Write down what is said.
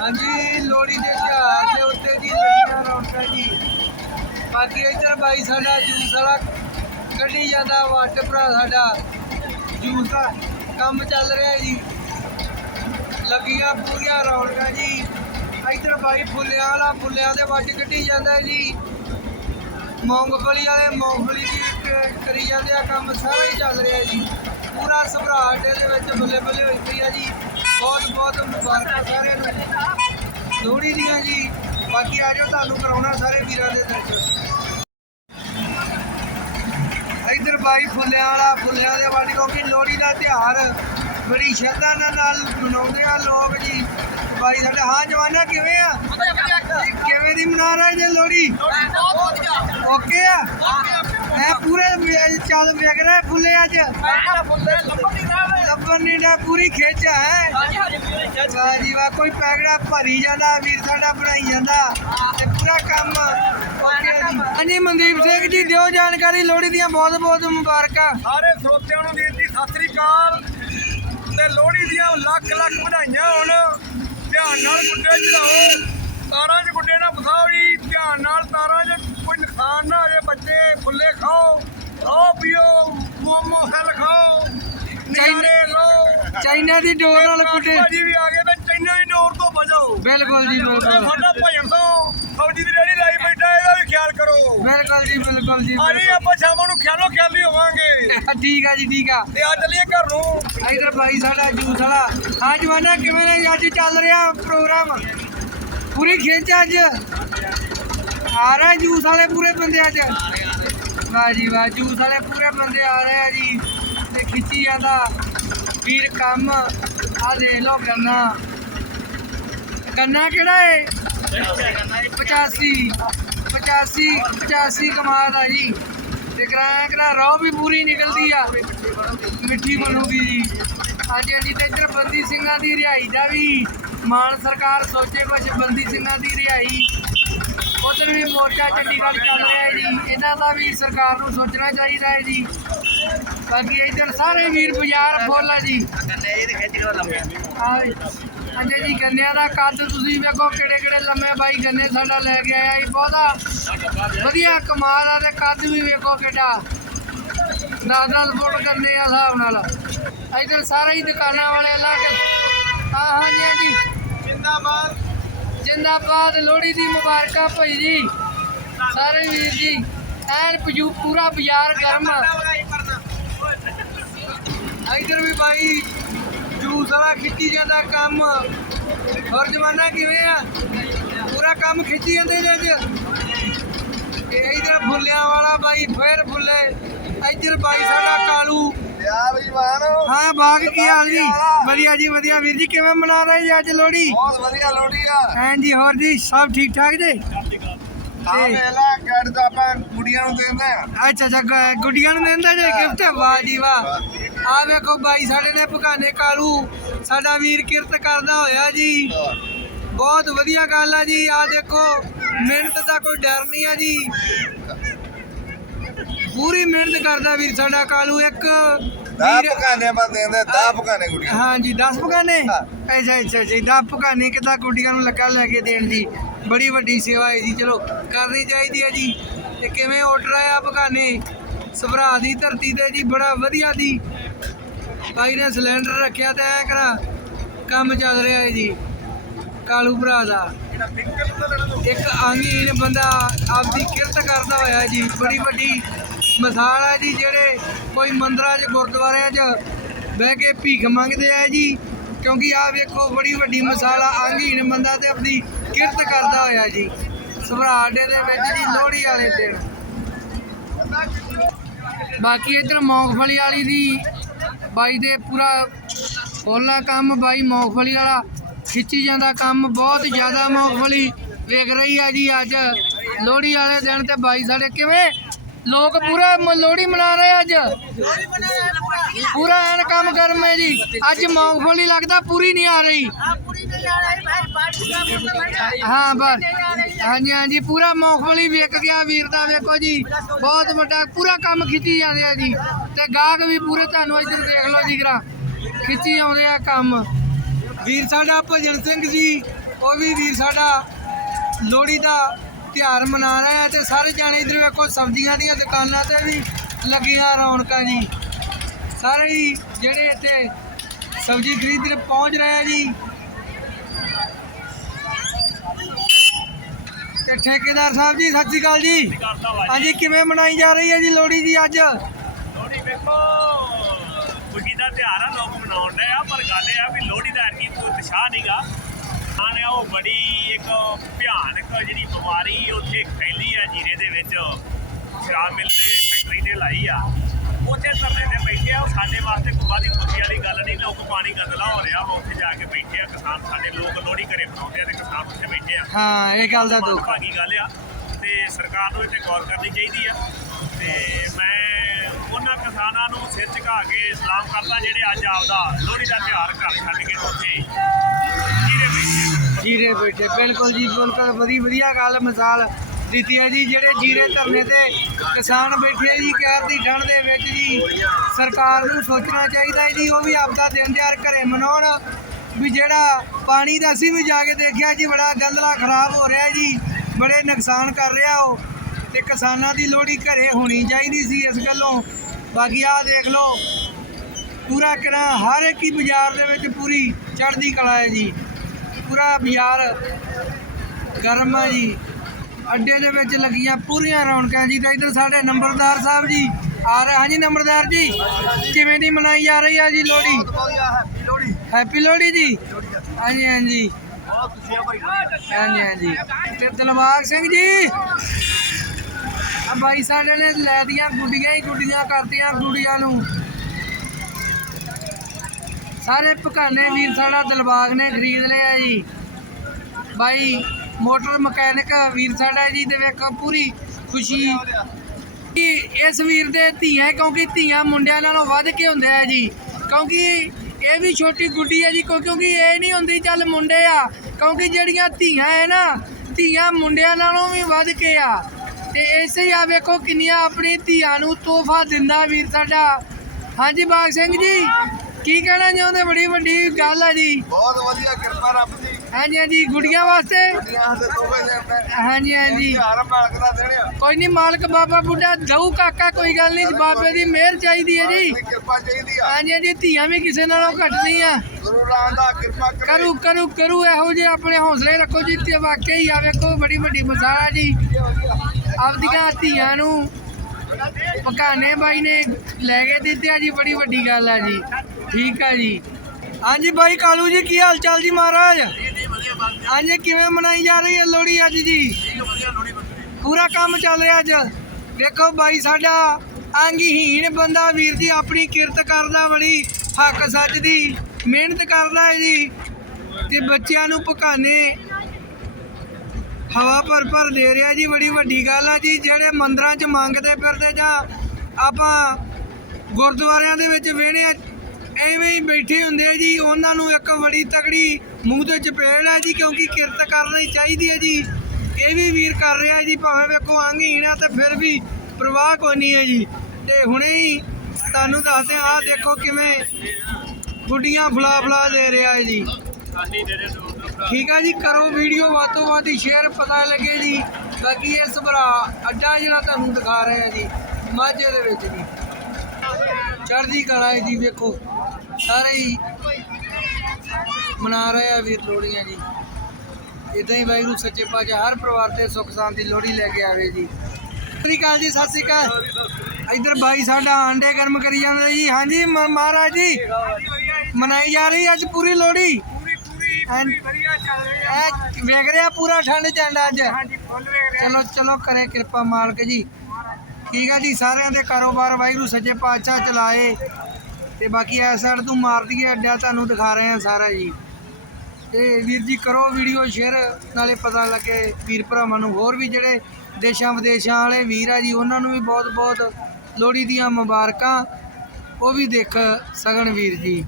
ਹਾਂਜੀ, ਲੋਹੜੀ ਦੇ ਤਿਉਹਾਰ ਦੇ ਉੱਤੇ ਜੀ ਲੱਗੀਆਂ ਰੌਣਕਾਂ ਜੀ। ਬਾਕੀ ਇੱਧਰ ਬਾਈ, ਸਾਡਾ ਜੂਸ ਵਾਲਾ ਕੱਢੀ ਜਾਂਦਾ ਵੱਟ ਭਰਾ ਸਾਡਾ। ਜੂਸ ਦਾ ਕੰਮ ਚੱਲ ਰਿਹਾ ਜੀ। ਲੱਗੀਆਂ ਪੂਰੀਆਂ ਰੌਣਕਾਂ ਜੀ। ਇੱਧਰ ਬਾਈ, ਫੁੱਲਿਆਂ ਵਾਲਾ, ਫੁੱਲਿਆਂ ਦੇ ਵੱਟ ਕੱਢੀ ਜਾਂਦਾ ਜੀ। ਮੂੰਗਫਲੀ ਵਾਲੇ, ਮੂੰਗਫਲੀ ਦੀ ਕਰੀ ਜਾਂਦੇ ਆ, ਕੰਮ ਸਾਰੇ ਚੱਲ ਰਿਹਾ ਜੀ। ਪੂਰਾ ਸਭਰਾਟ ਦੇ ਵਿੱਚ ਬੱਲੇ ਬੱਲੇ ਹੋਈ ਪਈ ਆ ਜੀ। ਬਹੁਤ ਬਹੁਤ ਮੁਬਾਰਕਾਂ ਸਾਰਿਆਂ ਨੂੰ। ਲੋਹੜੀ ਦੀਆਂ ਜੀ। ਬਾਕੀ ਆ ਜਾਓ ਤੁਹਾਨੂੰ ਕਰਾਉਣਾ ਸਾਰੇ ਵੀਰਾਂ ਦੇ ਦਰਸ਼ਨ। ਇੱਧਰ ਬਾਈ ਫੁੱਲਿਆਂ ਵਾਲਾ ਫੁੱਲਿਆਂ ਦੇ ਵਾਲੀ ਕਿਉਂਕਿ ਲੋਹੜੀ ਦਾ ਤਿਉਹਾਰ ਬੜੀ ਸ਼ਰਧਾ ਨਾਲ ਨਾਲ ਮਨਾਉਂਦੇ ਆ ਲੋਕ ਜੀ। ਬਾਈ ਸਾਡਾ ਹਾਂ ਜਵਾਨਾ ਕਿਵੇਂ ਆ? ਕਿਵੇਂ ਦੀ ਮਨਾ ਰਹੇ ਜੇ ਲੋਹੜੀ? ਓਕੇ ਆ? ਐ ਪੂਰੇ ਵੇ- ਚੱਲ ਵੇਖ ਰਹੇ ਫੁੱਲੇ ਅੱਜ। ਲੱਭਣ ਨਹੀਂ ਦਾ ਪੂਰੀ ਖੇਚ ਹੈ। ਵਾਹ ਜੀ ਵਾਹ ਕੋਈ ਪੈਗੜਾ ਭਰੀ ਜਾਂਦਾ, ਵੀਰ ਸਾਡਾ ਬਣਾਈ ਜਾਂਦਾ। ਤੇ ਪੂਰਾ ਕੰਮ ਹਾਂਜੀ, ਮਨਦੀਪ ਸਿੰਘ ਜੀ, ਦਿਓ ਜਾਣਕਾਰੀ, ਲੋਹੜੀ ਦੀਆਂ ਬਹੁਤ ਬਹੁਤ ਮੁਬਾਰਕਾਂ। ਸਾਰੇ ਸਰੋਤਿਆਂ ਨੂੰ ਵੀਰ ਜੀ, ਸਤਿ ਸ੍ਰੀ ਅਕਾਲ। ਤੇ ਲੋਹੜੀ ਦੀਆਂ ਲੱਖ ਲੱਖ ਵਧਾਈਆਂ ਹੋਣ। ਧਿਆਨ ਨਾਲ ਗੁੱਡੇ ਚੜਾਓ। ਤਾਰਾਂ 'ਚ ਗੁੱਡੇ ਨਾ ਫਸਾਓ ਜੀ ਧਿਆਨ ਨਾਲ ਤਾਰਾਂ 'ਚ ਕੋਈ ਨੁਕਸਾਨ ਨਾ ਹੋਵੇ ਬੱਚੇ ਫੁੱਲੇ ਖਾਓ ਖਾਓ ਪੀਓ ਮੋਮੋ ਖਲ ਖਾਓ ਨਿਆਰੇ ਲਓ। ਚਾਈਨਾ ਦੀ ਡੋਰ ਨਾਲ ਕੁੱਟੇ ਭਾਜੀ ਵੀ ਆ ਗਏ ਤੇ ਚੈਨਾ ਦੀ ਡੋਰ ਤੋਂ ਬਚਾਓ। ਬਿਲਕੁਲ ਜੀ ਬਿਲਕੁਲ। ਸਾਡਾ ਭਜਨ ਤੋਂ ਫੌਜੀ ਦੀ ਰੇੜੀ ਲਾਈ ਬੈਠਾ ਇਹਦਾ ਵੀ ਖਿਆਲ ਕਰੋ। ਬਿਲਕੁਲ ਜੀ ਬਿਲਕੁਲ ਜੀ ਆਜੀ ਆਪਾਂ ਸ਼ਾਮਾਂ ਨੂੰ ਖਿਆਲੋ ਖਿਆਲੀ ਹੋਵਾਂਗੇ। ਠੀਕ ਆ ਜੀ ਠੀਕ ਆ। ਤੇ ਆ ਚੱਲੀਏ ਘਰ ਨੂੰ ਇਧਰ ਬਾਈ ਸਾਡਾ ਜੂਸ ਵਾਲਾ। ਹਾਂ ਜਵਾਨਾ ਕਿਵੇਂ ਨੇ? ਅੱਜ ਚੱਲ ਰਿਹਾ ਪ੍ਰੋਗਰਾਮ। ਪੂਰੀ ਖੇਚ ਅੱਜ। ਆ ਰਹੇ ਜੂਸ ਵਾਲੇ ਪੂਰੇ ਬੰਦੇ ਅੱਜ। ਵਾਹ ਜੀ ਵਾਹ, ਜੂਸ ਵਾਲੇ ਪੂਰੇ ਬੰਦੇ ਆ ਰਹੇ ਆ ਜੀ। ਤੇ ਖਿੱਚੀ ਜਾਂਦਾ ਵੀਰ ਕੰਮ। ਆ ਦੇ ਲੋ ਗੰਨਾ। ਗੰਨਾ ਕਿਹੜਾ ਏ? 85 85 85 ਕਮਾਲ ਆ ਜੀ। ਤੇ ਕਰਾ ਕਰਾ ਰੋ ਵੀ ਪੂਰੀ ਨਿਕਲਦੀ ਆ। ਮਿੱਠੀ ਬਣੂਗੀ ਜੀ। ਹਾਂਜੀ ਹਾਂਜੀ, ਤੇ ਇੱਧਰ ਬੰਦੀ ਸਿੰਘਾਂ ਦੀ ਰਿਹਾਈ ਦਾ ਵੀ ਮਾਨ ਸਰਕਾਰ ਸੋਚੇ ਕੁਝ ਬੰਦੀ ਸਿੰਘਾਂ ਦੀ ਰਿਹਾਈ। ਉਧਰ ਵੀ ਮੋਰਚਾ ਚੰਡੀਗੜ੍ਹ ਚੱਲ ਰਿਹਾ ਹੈ ਜੀ, ਇਹਨਾਂ ਦਾ ਵੀ ਸਰਕਾਰ ਨੂੰ ਸੋਚਣਾ ਚਾਹੀਦਾ ਹੈ ਜੀ। ਬਾਕੀ ਇੱਧਰ ਸਾਰੇ ਵੀਰ ਬਾਜ਼ਾਰ ਫੁੱਲ ਆ ਜੀ। ਹਾਂ ਹਾਂਜੀ ਜੀ, ਗੰਨਿਆਂ ਦਾ ਕੱਦ ਤੁਸੀਂ ਵੇਖੋ ਕਿਹੜੇ ਕਿਹੜੇ ਲੰਮੇ ਬਾਈ ਗੰਨੇ ਸਾਡਾ ਲੈ ਕੇ ਆਇਆ ਜੀ, ਬਹੁਤਾ ਵਧੀਆ ਕਮਾਲ ਆ ਤੇ ਕੱਦ ਵੀ ਵੇਖੋ 10-10 ਫੁੱਟ ਗੰਨੇ ਆ ਹਿਸਾਬ ਨਾਲ। ਇੱਧਰ ਸਾਰੇ ਹੀ ਦੁਕਾਨਾਂ ਵਾਲੇ ਅਲੱਗ ਹਾਂ ਹਾਂਜੀ ਹਾਂਜੀ ਜਿੰਦਾਬਾਦ। ਜਿੰਦਾਬਾਦ ਲੋਹੜੀ ਦੀ ਮੁਬਾਰਕਾਂ ਭਾਈ ਜੀ। ਸਾਰੇ ਵੀਰ ਜੀ ਐਨ ਪਜੂ ਪੂਰਾ ਬਾਜ਼ਾਰ ਗਰਮ ਆ। ਇੱਧਰ ਵੀ ਭਾਈ ਜੂਸ ਵਾਲਾ ਖਿੱਚੀ ਜਾਂਦਾ ਕੰਮ। ਹੋਰ ਜਮਾਨਾ ਕਿਵੇਂ ਆ? ਪੂਰਾ ਕੰਮ ਖਿੱਚੀ ਜਾਂਦੇ ਨੇ ਅੱਜ। ਤੇ ਇੱਧਰ ਫੁੱਲਿਆਂ ਵਾਲਾ ਬਾਈ ਫੇਰ ਫੁੱਲੇ। ਇੱਧਰ ਬਾਈ ਸਾਡਾ ਕਾਲੂ। ਯਾ ਬਈ ਮਾਨ। ਹਾਂ ਬਾਗ ਕੀ ਹਾਲ ਜੀ? ਵਧੀਆ ਜੀ ਵਧੀਆ। ਵੀਰ ਜੀ ਕਿਵੇਂ ਮਨਾ ਰਹੇ ਜੀ ਅੱਜ ਲੋਹੜੀ? ਬਹੁਤ ਵਧੀਆ ਲੋੜੀ ਆ। ਹਾਂ ਜੀ ਹੋਰ ਜੀ ਸਭ ਠੀਕ ਠਾਕ ਜੀ? ਆ ਵੇਲਾ ਗੱਡ ਤਾਂ ਆਪਾਂ ਕੁੜੀਆਂ ਨੂੰ ਦਿੰਦੇ ਆ। ਅੱਛਾ ਅੱਛਾ ਗ- ਗੁੱਡੀਆਂ ਨੂੰ ਦਿੰਦਾ ਜੇ? ਗਿਫਟ? ਵਾਹ ਜੀ ਵਾਹ। ਆ। ਵੇਖੋ ਬਾਈ ਸਾਡੇ ਨੇ ਭਗਾਨੇ ਕਾਲੂ। ਸਾਡਾ ਵੀਰ ਕਿਰਤ ਕਰਦਾ ਹੋਇਆ ਜੀ। ਬਹੁਤ ਵਧੀਆ ਗੱਲ ਆ ਜੀ। ਆ ਦੇਖੋ ਮਿਹਨਤ ਦਾ ਕੋਈ ਡਰ ਨਹੀਂ ਆ ਜੀ। ਪੂਰੀ ਮਿਹਨਤ ਕਰਦਾ ਵੀਰ ਸਾਡਾ ਕਾਲੂ ਇੱਕ ਦਾ ਵੀਰ ਪਕਾਨੇ ਬੰਦ ਦਿੰਦੇ ਦਾ ਪਕਾਨੇ ਕੁੜੀਆਂ ਹਾਂ ਜੀ 10 ਪਗਾਨੇ ਹਾਂ। ਅੱਛਾ ਅੱਛਾ ਜੀ 10 ਪਗਾਨੇ ਕਿਤਾ ਗੁੱਡੀਆਂ ਨੂੰ ਲੱਗਾ ਲੈ ਕੇ ਦੇਣ ਦੀ। ਬੜੀ ਵੱਡੀ ਸੇਵਾ ਹੈ ਜੀ ਚਲੋ ਕਰਨੀ ਚਾਹੀਦੀ ਹੈ ਜੀ। ਤੇ ਕਿਵੇਂ ਆਰਡਰ ਆਇਆ ਪਗਾਨੇ ਸਭਰਾ ਦੀ ਧਰਤੀ ਤੇ ਜੀ ਬੜਾ ਵਧੀਆ ਦੀ ਭਾਈ ਨੇ ਸਿਲੰਡਰ ਰੱਖਿਆ ਤੇ ਐ ਕਰਾ ਕੰਮ ਚੱਲ ਰਿਹਾ ਹੈ ਜੀ ਕਾਲੂ ਭਰਾ ਦਾ। ਇੱਕ ਅੰਗਹੀਨ ਬੰਦਾ ਆਪਦੀ ਕਿਰਤ ਕਰਦਾ ਹੋਇਆ ਜੀ ਬੜੀ ਵੱਡੀ ਮਿਸਾਲ ਹੈ ਜੀ, ਜਿਹੜੇ ਕੋਈ ਮੰਦਰਾਂ 'ਚ, ਗੁਰਦੁਆਰਿਆਂ 'ਚ ਬਹਿ ਕੇ ਭੀਖ ਮੰਗਦੇ ਆ ਜੀ, ਕਿਉਂਕਿ ਆਹ ਵੇਖੋ, ਬੜੀ ਵੱਡੀ ਮਿਸਾਲ ਆ ਅੰਗਹੀਨ ਬੰਦਾ ਤੇ ਆਪਦੀ ਕਿਰਤ ਕਰਦਾ ਹੋਇਆ ਜੀ। ਸਭਰਾਡੇ ਦੇ ਵਿੱਚ ਜੀ, ਲੋਹੜੀ ਵਾਲੇ ਦਿਨ। ਬਾਕੀ ਇਧਰ ਮੌਂਗਫਲੀ ਵਾਲੀ ਦੀ ਬਾਈ ਦੇ ਪੂਰਾ ਹੋਲਾ ਕੰਮ, ਬਾਈ ਮੌਂਗਫਲੀ ਵਾਲਾ ਖਿੱਚੀ ਜਾਂਦਾ ਕੰਮ, ਬਹੁਤ ਜ਼ਿਆਦਾ ਮੌਂਗਫਲੀ ਵਿਕ ਰਹੀ ਆ ਜੀ ਅੱਜ। ਲੋਹੜੀ ਵਾਲੇ ਦਿਨ ਤੇ ਬਾਈ ਸਾਡੇ ਕਿਵੇਂ ਲੋਕ ਪੂਰਾ ਲੋਹੜੀ ਮਨਾ ਰਹੇ ਅੱਜ। ਪੂਰਾ ਐਨ ਕੰਮ ਕਰਮ ਹੈ ਜੀ। ਅੱਜ ਮੌਂਗਫਲੀ ਲੱਗਦਾ ਪੂਰੀ ਨਹੀਂ ਆ ਰਹੀ। ਹਾਂ ਬਸ। ਹਾਂਜੀ ਹਾਂਜੀ ਪੂਰਾ ਮੌਂਗਫਲੀ ਵਿਕ ਗਿਆ ਵੀਰ ਦਾ ਵੇਖੋ ਜੀ। ਬਹੁਤ ਵੱਡਾ ਪੂਰਾ ਕੰਮ ਖਿੱਚੀ ਜਾਂਦੇ ਆ ਜੀ। ਤੇ ਗਾਹਕ ਵੀ ਪੂਰੇ ਤੁਹਾਨੂੰ ਇੱਧਰ ਦੇਖ ਲਓ ਜੀ ਗਰਾ ਖਿੱਚੀ ਆਉਂਦੇ ਆ ਕੰਮ। ਵੀਰ ਸਾਡਾ ਭਜਨ ਸਿੰਘ ਜੀ ਉਹ ਵੀ ਵੀਰ ਸਾਡਾ ਲੋਹੜੀ ਦਾ ਤਿਉਹਾਰ ਮਨਾ ਰਹੇ ਆ ਤੇ ਸਾਰੇ ਜਾਣੇ ਇਧਰ ਵੇਖੋ ਸਬਜ਼ੀਆਂ ਦੀਆਂ ਦੁਕਾਨਾਂ ਤੇ ਵੀ ਲੱਗੀਆਂ ਰੌਣਕਾਂ ਜੀ। ਸਾਰੇ ਹੀ ਜਿਹੜੇ ਇੱਥੇ ਸਬਜ਼ੀ ਖਰੀਦਣ ਪਹੁੰਚ ਰਹੇ ਆ ਜੀ। ਤੇ ਠੇਕੇਦਾਰ ਸਾਹਿਬ ਜੀ, ਸਤਿ ਸ਼੍ਰੀ ਅਕਾਲ ਜੀ। ਹਾਂਜੀ, ਕਿਵੇਂ ਮਨਾਈ ਜਾ ਰਹੀ ਹੈ ਜੀ ਲੋਹੜੀ ਜੀ ਅੱਜ? ਲੋਹੜੀ ਵੇਖੋ ਖੁਸ਼ੀ ਦਾ ਤਿਉਹਾਰ ਆ, ਲੋਕ ਮਨਾਉਣ ਆ, ਪਰ ਗੱਲ ਇਹ ਆ ਵੀ ਲੋਹੜੀ ਦਾ ਐਰਕੀ ਕੋਈ ਉਤਸ਼ਾਹ ਨਹੀਂਗਾ ਆਣੇ ਉਹ ਬੜੀ ਇੱਕ ਭਿਆਨਕ ਜਿਹੜੀ ਬਿਮਾਰੀ ਉੱਥੇ ਫੈਲੀ ਆ ਜੀਰੇ ਦੇ ਵਿੱਚ। ਸ਼ਰਾਬ ਮਿਲ ਤੇ ਫੈਕਟਰੀ ਨੇ ਲਾਈ ਆ। ਉੱਥੇ ਧਰਨੇ ਤੇ ਬੈਠੇ ਆ ਸਾਡੇ ਵਾਸਤੇ ਕੋਈ ਬਾਦੀ ਖੁਸ਼ੀ ਵਾਲੀ ਗੱਲ ਨਹੀਂ ਲੋਕ ਪਾਣੀ ਗੰਦਲਾ ਹੋ ਰਿਹਾ ਵਾ ਉੱਥੇ ਜਾ ਕੇ ਬੈਠੇ ਆ ਕਿਸਾਨ ਸਾਡੇ ਲੋਕ ਲੋਹੜੀ ਘਰੇ ਬਣਾਉਂਦੇ ਆ ਤੇ ਕਿਸਾਨ ਉੱਥੇ ਬੈਠੇ ਆ। ਹਾਂ ਇਹ ਗੱਲ ਦਾ ਦੁੱਖ ਭਾਗੀ ਗੱਲ ਆ ਤੇ ਸਰਕਾਰ ਨੂੰ ਇੱਥੇ ਗੌਰ ਕਰਨੀ ਚਾਹੀਦੀ ਆ। ਤੇ ਮੈਂ ਉਹਨਾਂ ਕਿਸਾਨਾਂ ਨੂੰ ਸਿਰ ਝੁਕਾ ਕੇ ਸਲਾਮ ਕਰਦਾ ਜਿਹੜੇ ਅੱਜ ਆਪਦਾ ਲੋਹੜੀ ਦਾ ਤਿਉਹਾਰ ਘਰ ਛੱਡ ਕੇ ਉੱਥੇ ਜੀਰੇ ਜੀਰੇ ਬੈਠੇ, ਬਿਲਕੁਲ ਜੀ, ਬਿਲਕੁਲ ਵਧੀਆ ਵਧੀਆ ਗੱਲ, ਮਿਸਾਲ ਦਿੱਤੀ ਹੈ ਜੀ, ਜਿਹੜੇ ਜੀਰੇ ਧਰਨੇ ਤੇ ਕਿਸਾਨ ਬੈਠੇ ਜੀ, ਕਹਿਰ ਦੀ ਠੰਡ ਦੇ ਵਿੱਚ ਜੀ, ਸਰਕਾਰ ਨੂੰ ਸੋਚਣਾ ਚਾਹੀਦਾ ਜੀ, ਉਹ ਵੀ ਆਪਦਾ ਦਿਨ ਤਿਉਹਾਰ ਘਰੇ ਮਨਾਉਣ, ਵੀ ਜਿਹੜਾ ਪਾਣੀ ਦਾ ਅਸੀਂ ਵੀ ਜਾ ਕੇ ਦੇਖਿਆ ਜੀ, ਬੜਾ ਗੰਦਲਾ ਖਰਾਬ ਹੋ ਰਿਹਾ ਜੀ, ਬੜੇ ਨੁਕਸਾਨ ਕਰ ਰਿਹਾ ਉਹ, ਤੇ ਕਿਸਾਨਾਂ ਦੀ ਲੋੜੀ ਘਰੇ ਹੋਣੀ ਚਾਹੀਦੀ ਸੀ ਇਸ ਗੱਲੋਂ, ਬਾਕੀ ਆਹ ਦੇਖ ਲਓ, ਪੂਰਾ ਕਿਰਾ ਹਰ ਇੱਕ ਹੀ ਬਾਜ਼ਾਰ ਦੇ ਵਿੱਚ ਪੂਰੀ ਚੜ੍ਹਦੀ ਕਲਾ ਹੈ ਜੀ। ਪੂਰਾ ਬਾਜ਼ਾਰ ਗਰਮ ਹੈ ਜੀ। ਅੱਡੇ ਦੇ ਵਿੱਚ ਲੱਗੀਆਂ ਪੂਰੀਆਂ ਰੌਣਕਾਂ ਜੀ। ਤੇ ਇਧਰ ਸਾਡੇ ਨੰਬਰਦਾਰ ਸਾਹਿਬ ਜੀ ਆ ਰਹੇ। ਹਾਂਜੀ ਨੰਬਰਦਾਰ ਜੀ ਕਿਵੇਂ ਦੀ ਮਨਾਈ ਜਾ ਰਹੀ ਹੈ ਜੀ ਲੋਹੜੀ? ਲੋਹੜੀ। ਹੈਪੀ ਲੋਹੜੀ ਜੀ? ਹਾਂਜੀ ਹਾਂਜੀ। ਹਾਂਜੀ ਹਾਂਜੀ। ਤੇ ਦਿਲਬਾਗ ਸਿੰਘ ਜੀ ਆ ਬਾਈ ਸਾਡੇ ਨੇ ਲੈ ਦੀਆਂ ਗੁੱਡੀਆਂ ਹੀ ਗੁੱਡੀਆਂ ਕਰਤੀਆਂ ਗੁੱਡੀਆਂ ਨੂੰ। ਸਾਰੇ ਪਕਾਨੇ ਵੀਰ ਸਾਡਾ ਦਿਲਬਾਗ ਨੇ ਖਰੀਦ ਲਿਆ ਜੀ। ਬਾਈ ਮੋਟਰ ਮਕੈਨਿਕ ਵੀਰ ਸਾਡਾ ਜੀ ਦੇ ਵੇਖੋ ਪੂਰੀ ਖੁਸ਼ੀ। ਕਿ ਇਸ ਵੀਰ ਦੇ ਧੀਆਂ ਕਿਉਂਕਿ ਧੀਆਂ ਮੁੰਡਿਆਂ ਨਾਲੋਂ ਵੱਧ ਕੇ ਹੁੰਦੇ ਆ ਜੀ। ਕਿਉਂਕਿ ਇਹ ਵੀ ਛੋਟੀ ਗੁੱਡੀ ਹੈ ਜੀ, ਕਿਉਂ- ਕਿਉਂਕਿ ਇਹ ਨਹੀਂ ਹੁੰਦੀ ਚੱਲ ਮੁੰਡੇ ਆ। ਕਿਉਂਕਿ ਜਿਹੜੀਆਂ ਧੀਆਂ ਹੈ ਨਾ, ਧੀਆਂ ਮੁੰਡਿਆਂ ਨਾਲੋਂ ਵੀ ਵੱਧ ਕੇ ਆ। ਤੇ ਇਸੇ ਹੀ ਆ ਵੇਖੋ ਕਿੰਨੀਆਂ ਆਪਣੀ ਧੀਆਂ ਨੂੰ ਤੋਹਫਾ ਦਿੰਦਾ ਵੀਰ ਸਾਡਾ। ਹਾਂਜੀ ਬਾਗ ਸਿੰਘ ਜੀ। ਕੀ ਕਹਿਣਾ ਚਾਹੁੰਦੇ ਬੜੀ ਵੱਡੀ ਗੱਲ ਆ ਜੀ। ਬਹੁਤ ਵਧੀਆ ਕਿਰਪਾ ਰੱਬ ਦੀ। ਹਾਂਜੀ ਹਾਂਜੀ ਗੁੱਡੀਆਂ ਵਾਸਤੇ। ਦੁਨੀਆ ਦੇ ਤੋਹਫੇ ਦੇ ਹਾਂਜੀ ਹਾਂਜੀ। ਤਿਉਹਾਰ ਮਾਲਕ ਦਾ ਦੇਣਿਆ ਕੋਈ ਨਹੀਂ ਮਾਲਕ ਬਾਬਾ ਬੁੱਢਾ ਦਊ ਕਾਕਾ ਕੋਈ ਗੱਲ ਨਹੀਂ ਬਾਬੇ ਦੀ ਮਿਹਰ ਚਾਹੀਦੀ ਹੈ ਜੀ। ਕਿਰਪਾ ਚਾਹੀਦੀ ਆ। ਹਾਂਜੀ ਹਾਂਜੀ ਧੀਆਂ ਵੀ ਕਿਸੇ ਨਾਲੋਂ ਘੱਟ ਨਹੀਂ ਆ। ਗੁਰੂ ਰਾਮਦਾਸ ਕਿਰਪਾ ਕਰੇ। ਕਰੂ ਕਰੂ ਇਹੋ ਜਿਹੇ ਆਪਣੇ ਹੌਸਲੇ ਰੱਖੋ ਜੀ ਤੇ ਵਾਕਈ ਹੀ ਆ ਵੇਖੋ ਬੜੀ ਵੱਡੀ ਮਿਸਾਲ ਜੀ। ਆਪਦੀਆਂ ਧੀਆਂ ਨੂੰ ਪਕਾਨੇ ਬਾਈ ਨੇ ਲੈ ਕੇ ਦਿੱਤੇ ਆ ਜੀ, ਬੜੀ ਵੱਡੀ ਗੱਲ ਆ ਜੀ। ਠੀਕ ਆ ਜੀ। ਹਾਂਜੀ ਬਾਈ, ਕਾਲੂ ਜੀ, ਕੀ ਹਾਲ ਚਾਲ ਜੀ ਮਹਾਰਾਜ? ਹਾਂਜੀ, ਕਿਵੇਂ ਮਨਾਈ ਜਾ ਰਹੀ ਹੈ ਲੋਹੜੀ ਅੱਜ ਜੀ? ਪੂਰਾ ਕੰਮ ਚੱਲ ਰਿਹਾ ਅੱਜ। ਵੇਖੋ ਬਾਈ, ਸਾਡਾ ਅੰਗਹੀਣ ਬੰਦਾ ਵੀਰ ਜੀ, ਆਪਣੀ ਕਿਰਤ ਕਰਦਾ, ਬੜੀ ਹੱਕ ਸੱਚ ਦੀ, ਮਿਹਨਤ ਕਰਦਾ ਹੈ ਜੀ। ਤੇ ਬੱਚਿਆਂ ਨੂੰ ਪਕਾਨੇ ਹਵਾ ਭਰ ਭਰ ਦੇ ਰਿਹਾ ਜੀ, ਬੜੀ ਵੱਡੀ ਗੱਲ ਆ ਜੀ। ਜਿਹੜੇ ਮੰਦਰਾਂ 'ਚ ਮੰਗਦੇ ਫਿਰਦੇ ਜਾਂ ਆਪਾਂ ਗੁਰਦੁਆਰਿਆਂ ਦੇ ਵਿੱਚ ਵੇਹਣੇ ਐਵੇਂ ਹੀ ਬੈਠੇ ਹੁੰਦੇ ਆ ਜੀ। ਉਹਨਾਂ ਨੂੰ ਇੱਕ ਬੜੀ ਤਕੜੀ ਮੂੰਹ ਤੇ ਚਪੇੜ ਹੈ ਜੀ, ਕਿਉਂਕਿ ਕਿਰਤ ਕਰਨੀ ਚਾਹੀਦੀ ਹੈ ਜੀ। ਇਹ ਵੀ ਵੀਰ ਕਰ ਰਿਹਾ ਜੀ, ਭਾਵੇਂ ਵੇਖੋ ਅੰਗਹੀਣ ਆ ਤੇ ਫਿਰ ਵੀ ਪ੍ਰਵਾਹ ਕੋਈ ਨਹੀਂ ਹੈ ਜੀ। ਤੇ ਹੁਣੇ ਹੀ ਤੁਹਾਨੂੰ ਦੱਸਦੇ ਆ ਆਹ ਦੇਖੋ ਕਿਵੇਂ ਗੁੱਡੀਆਂ ਫਲਾ ਫਲਾ ਦੇ ਰਿਹਾ ਹੈ ਜੀ ਠੀਕ ਆ ਜੀ, ਕਰੋ ਵੀਡੀਓ ਵੱਧ ਤੋਂ ਵੱਧ ਸ਼ੇਅਰ ਪਤਾ ਲੱਗੇ ਜੀ ਬਾਕੀ ਇਸ ਭਰਾ ਅੱਡਾ ਜਿਹੜਾ ਤੁਹਾਨੂੰ ਦਿਖਾ ਰਹੇ ਆ ਜੀ, ਮਾਝੇ ਦੇ ਵਿੱਚ ਜੀ। ਚੜ੍ਹਦੀ ਕਲਾ ਜੀ, ਵੇਖੋ। ਸਾਰੇ ਹੀ ਮਨਾ ਰਹੇ ਆ ਵੀਰ ਲੋਹੜੀਆਂ ਜੀ। ਇਦਾਂ ਹੀ ਵਾਹਿਗੁਰੂ ਸੱਚੇ ਪਾਤਸ਼ਾਹ ਹਰ ਪਰਿਵਾਰ ਤੇ ਸੁੱਖ ਸ਼ਾਂਤੀ ਲੋਹੜੀ ਲੈ ਕੇ ਆਵੇ ਜੀ। ਸਤਿ ਸ਼੍ਰੀ ਅਕਾਲ ਜੀ, ਸਤਿ ਸ਼੍ਰੀ ਅਕਾਲ। ਇੱਧਰ ਬਾਈ ਸਾਡਾ ਆਂਡੇ ਗਰਮ ਕਰੀ ਜਾਂਦੇ ਜੀ। ਹਾਂਜੀ, ਮਹਾਰਾਜ ਜੀ। ਮਨਾਈ ਜਾ ਰਹੀ ਅੱਜ ਪੂਰੀ ਲੋਹੜੀ। ਵਧੀਆ ਚੱਲ ਰਹੀ ਇਹ ਵੇਖ ਰਿਹਾ ਪੂਰਾ ਠੰਡ ਚੱਲਦਾ ਅੱਜ। ਹਾਂਜੀ ਫੁੱਲ ਵੇਖ ਚਲੋ ਚਲੋ ਕਰੇ ਕਿਰਪਾ ਮਾਲਕ ਜੀ। ਠੀਕ ਆ ਜੀ ਸਾਰਿਆਂ ਦੇ ਕਾਰੋਬਾਰ ਵਾਹਿਗੁਰੂ ਸੱਚੇ ਪਾਤਸ਼ਾਹ ਚਲਾਏ। ਤੇ ਬਾਕੀ ਐ ਸਾਈਡ ਤੋਂ ਮਾਰ ਦਈਏ ਅੱਡਾ ਤੁਹਾਨੂੰ ਦਿਖਾ ਰਹੇ ਆ ਸਾਰਾ ਜੀ। ਤੇ ਵੀਰ ਜੀ ਕਰੋ ਵੀਡੀਓ ਸ਼ੇਅਰ ਨਾਲੇ ਪਤਾ ਲੱਗੇ ਵੀਰ ਭਰਾਵਾਂ ਨੂੰ। ਹੋਰ ਵੀ ਜਿਹੜੇ ਦੇਸ਼ਾਂ ਵਿਦੇਸ਼ਾਂ ਵਾਲੇ ਵੀਰ ਆ ਜੀ ਉਹਨਾਂ ਨੂੰ ਵੀ ਬਹੁਤ ਬਹੁਤ ਲੋਹੜੀ ਦੀਆਂ ਮੁਬਾਰਕਾਂ। ਉਹ ਵੀ ਦੇਖ ਸਕਣ ਵੀਰ ਜੀ।